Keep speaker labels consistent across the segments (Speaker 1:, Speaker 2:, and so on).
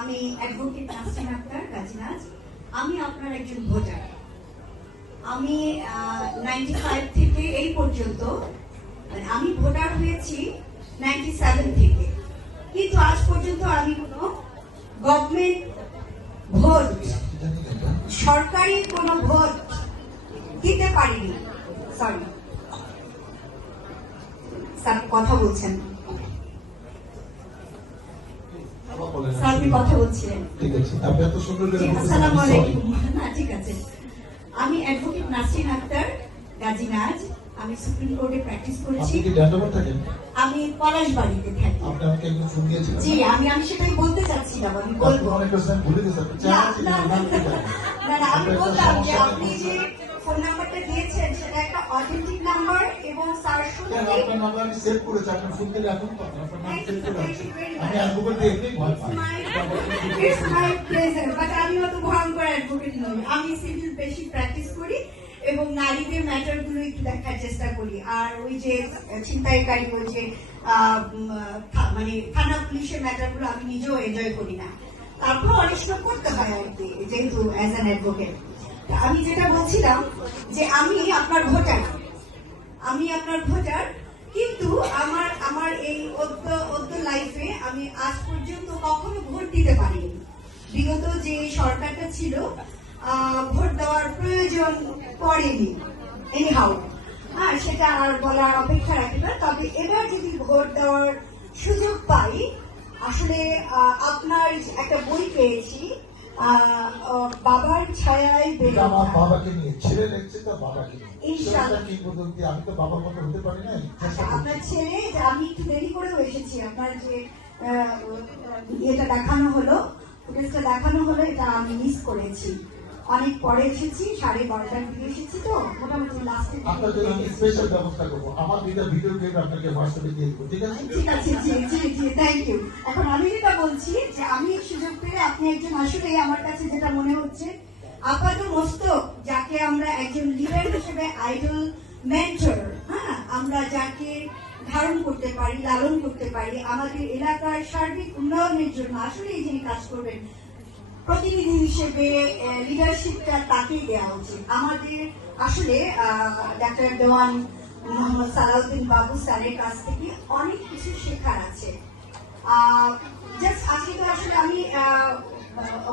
Speaker 1: আমি অ্যাডভোকেট নাসরিন আক্তার গাজীনাজ আমি আপনার একজন ভোটার। আমি নাইনটি ফাইভ থেকে এই পর্যন্ত মানে আমি ভোটার হয়েছি নাইনটি সেভেন থেকে। কিন্তু আজ পর্যন্ত আমি কোনো গভর্নমেন্ট ভোট, সরকারি কোনো ভোট দিতে পারিনি। সরি স্যার, কথা বলছেন। স্যার আপনি কথা বলছিলেন।
Speaker 2: ঠিক আছে আপনি এত সুন্দর করে
Speaker 1: আসসালামু
Speaker 2: আমি sorry।
Speaker 1: আলাইকুম। না ঠিক আছে। আমি অ্যাডভোকেট নাসরিন আক্তার গাজীনাজ আমি সুপ্রিম কোর্টে প্র্যাকটিস করেছি।
Speaker 2: আপনি কি ড্যান্ডাবার থাকেন?
Speaker 1: আমি পলাশবাড়িতে থাকি।
Speaker 2: আপনি আমাকে একজন ফোন দিয়েছিলেন।
Speaker 1: জি আমি আমি সেটাই বলতে চাচ্ছিলাম আমি বলব।
Speaker 2: অনেক ভুলে আপনি
Speaker 1: না না, আমি বললাম যে আপনি যে ফোন নাম্বারটা দিয়েছেন সেটা একটা অথেন্টিক এবং স্যার শুনতে
Speaker 2: আপনার নাম্বার আমি সেভ করেছি আপনার ফোন দিলে এখন আপনার নাম সেভ করে
Speaker 1: thank
Speaker 2: আছে
Speaker 1: you very
Speaker 2: আমি অ্যাডভোকেট দিয়ে ভয় পাই।
Speaker 1: It's my pleasure, but আমি অত ভয়ঙ্কর অ্যাডভোকেট নই। আমি সিভিল বেশি প্র্যাকটিস করি এবং নারীদের ম্যাটারগুলো একটু দেখার চেষ্টা করি। আর ওই যে ছিনতাইকারী ওই যে মানে থানা পুলিশের ম্যাটারগুলো আমি নিজেও এনজয় করি না। তারপর অনেক সময় করতে হয় আর কি যেহেতু অ্যাজ অ্যান অ্যাডভোকেট আমি যেটা বলছিলাম যে আমি আপনার ভোটার। আমি আপনার ভোটার কিন্তু আমার আমার এই অদ্য অদ্য লাইফে আমি আজ পর্যন্ত কখনো ভোট দিতে পারিনি। বিগত যে সরকারটা ছিল ভোট দেওয়ার প্রয়োজন পড়েনি এনিহাউ হ্যাঁ সেটা আর বলার অপেক্ষা রাখি না, তবে এবার যদি ভোট দেওয়ার সুযোগ পাই, আসলে আপনার একটা বই পেয়েছি বাবার ছায়ায় বেড়ে
Speaker 2: আমার বাবাকে নিয়ে ছেলে লিখছে তো বাবাকে
Speaker 1: ইনশাআল্লাহ।
Speaker 2: কি পদ্ধতি? আমি তো বাবার মতো হতে পারি না
Speaker 1: আপনার ছেলে আমি একটু দেরি করেও এসেছি। আপনার যে ইয়েটা দেখানো হলো ফুটেজটা দেখানো হলো এটা আমি মিস করেছি। অনেক পরে এসেছি সাড়ে বারোটার দিকে এসেছি তো মোটামুটি লাস্টে
Speaker 2: আপনার জন্য আমি স্পেশাল ব্যবস্থা করব। আমার দুইটা ভিডিও ক্লিপ আপনাকে হোয়াটসঅ্যাপে দিয়ে দেবো ঠিক আছে?
Speaker 1: ঠিক আছে জি জি জি থ্যাংক ইউ এখন আমি যেটা বলছি যে আমি আপনি একজন আসলেই আমার কাছে যেটা মনে হচ্ছে, আপাত মস্তক যাকে আমরা একজন লিডার হিসেবে আইডল মেন্টর হ্যাঁ আমরা যাকে ধারণ করতে পারি, লালন করতে পারি, আমাদের এলাকার সার্বিক উন্নয়নের জন্য আসলেই যিনি কাজ করবেন, প্রতিনিধি হিসেবে লিডারশিপটা তাকেই দেওয়া উচিত। আমাদের আসলে ডাক্তার দেওয়ান মোহাম্মদ সালাউদ্দিন বাবু স্যারের কাছ থেকে অনেক কিছু শেখার আছে। জাস্ট আজকে তো আসলে আমি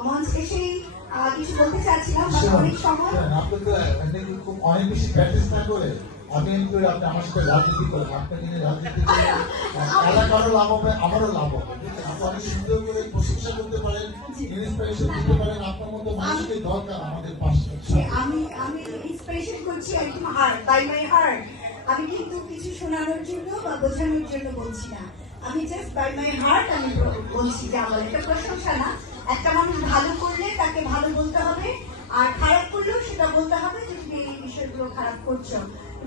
Speaker 1: মঞ্চ এসেই কিছু বলতে চাচ্ছিলাম অনেক সময়।
Speaker 2: আপনি তো অনেক বেশি প্র্যাকটিস না করে আমি করে আপনি আমার সাথে রাজনীতি করেন আপনাকে নিয়ে রাজনীতি করে এলাকারও লাভ হবে আমারও লাভ হবে। আপনি অনেক সুন্দর করে প্রশংসা করতে পারেন ইন্সপিরেশন দিতে পারেন আপনার মতো মানুষকে দরকার আমাদের পাশে।
Speaker 1: যে আমি আমি ইন্সপিরেশন করছি একদম হার্ট বাই মাই হার্ট আমি কিন্তু কিছু শোনানোর জন্য বা বোঝানোর জন্য বলছি না। আমি জাস্ট বাই মাই হার্ট আমি বলছি যে আমার এটা প্রশংসা না। একটা মানুষ ভালো করলে তাকে ভালো বলতে হবে আর খারাপ করলেও সেটা বলতে হবে যে তুমি এই বিষয়গুলো খারাপ করছ।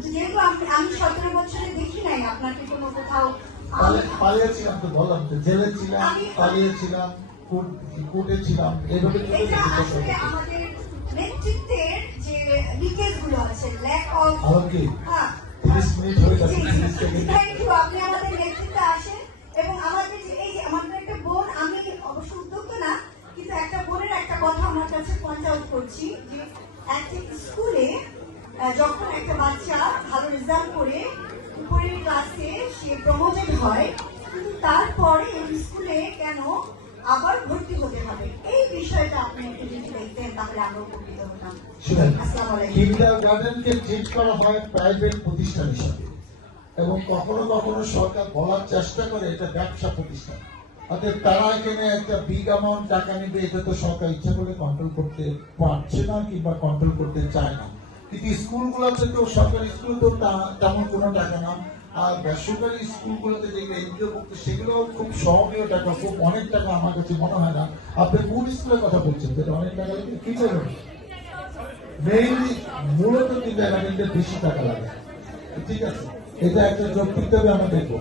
Speaker 1: যেহেতু আমি আমি সতেরো বছরে দেখি নাই আপনাকে কোনো কোথাও
Speaker 2: পালে- পালিয়েছিলাম তো বললাম তো জেলে ছিলাম পালিয়েছিলাম কোর্টে ছিলাম এইভাবে তো
Speaker 1: এটা
Speaker 2: জিজ্ঞাসা
Speaker 1: আসলে
Speaker 2: করতে।
Speaker 1: আমাদের নেতৃত্বের যে লিকেজগুলো আছে ল্যাক অফ হ্যাঁ।
Speaker 2: মিনিট হয়ে তিরিশ সেকেন্ড
Speaker 1: থ্যাংক ইউ আপনি আমাদের নেতৃত্বে আসেন এবং আমাদের যে এই যে আমাদের একটা বোন আমি অবশ্য উদ্যোক্ত না কিন্তু একটা বোনের একটা কথা আমার কাছে পয়েন্ট আউট স্কুলে যখন একটা বাচ্চা ভালো রেজাল্ট করে উপরের ক্লাসে সে প্রমোটেড হয় কিন্তু তারপরে স্কুলে কেন আবার ভর্তি হতে হবে? এই বিষয়টা আপনি একটু যদি দেখতেন তাহলে আমরা উপকৃত হতাম।
Speaker 2: শুনেন
Speaker 1: আসসালামু আলাইকুম।
Speaker 2: কিন্ডার গার্ডেনকে ট্রিট করা হয় প্রাইভেট প্রতিষ্ঠান হিসাবে। এবং কখনো কখনো সরকার বলার চেষ্টা করে এটা ব্যবসা প্রতিষ্ঠান। অর্থাৎ তারা এখানে একটা বিগ অ্যামাউন্ট টাকা নেবে, এটা তো সরকার ইচ্ছা করে কন্ট্রোল করতে পারছে না কিংবা কন্ট্রোল করতে চায় না। কিন্তু স্কুলগুলোতে তো সরকারি স্কুল তো তেমন কোনো টাকা না। আর বেসরকারি স্কুলগুলোতে যেগুলো খুব টাকা, খুব অনেক টাকা আমার কাছে মনে হয় না। আপনি কোন স্কুলের কথা বলছেন? যেটা অনেক টাকা লাগে, কি করবেন মেইনলি মূলত কিন্তু বেশি টাকা লাগে। ঠিক আছে? এটা একটা যৌক্তিকভাবে আমরা দেখব।